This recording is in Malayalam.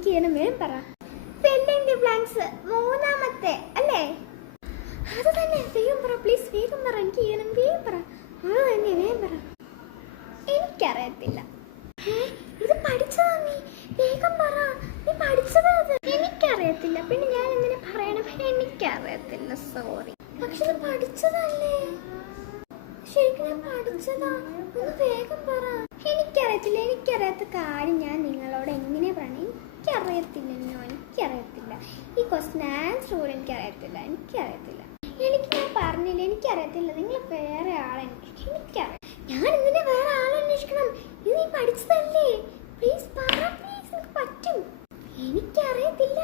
എനിക്ക് ചെയ്യണം? വേഗം പറ. ഫില്ലിംഗ് ബ്ലാങ്ക്സ് മൂന്നാമത്തെ അല്ലേ? അത് തന്നെ. വേഗം പറ പ്ലീസ്, വേഗം പറ. എനിക്ക് ചെയ്യണം. വേഗം പറ. അത് തന്നെ, വേഗം പറ. എനിക്കറിയത്തില്ല. ഇത് പഠിച്ചതാ നീ? വേഗം പറ. നീ പഠിച്ചതാ അത്? എനിക്കറിയത്തില്ല. പിന്നെ ഞാൻ എന്തിനാ പറയണം? എനിക്കറിയത്തില്ല, സോറി. പക്ഷെ ഇത് പഠിച്ചതല്ലേ? ശരിക്കും ഞാൻ പഠിച്ചതാ. ഒന്ന് വേഗം പറ. എനിക്കറിയത്തില്ല. എനിക്കറിയാത്ത കാര്യം ഞാൻ നിങ്ങളോട് എങ്ങനെ പറയണം? എനിക്കറിയത്തില്ല. എനിക്കറിയത്തില്ല. ഈ ക്വസ്റ്റ്യൻ ആൻസർ പോലും എനിക്കറിയത്തില്ല. എനിക്ക് ഞാൻ പറഞ്ഞില്ല, എനിക്കറിയത്തില്ല. നിങ്ങൾ വേറെ ആളെ അന്വേഷിക്കണം. എനിക്കറിയാം. ഞാൻ എന്തിനാ വേറെ ആളെ അന്വേഷിക്കണം? ഇത് നീ പഠിച്ചതല്ലേ? പ്ലീസ് പറ, പ്ലീസ്. എനിക്ക് പറ്റും. എനിക്കറിയത്തില്ല.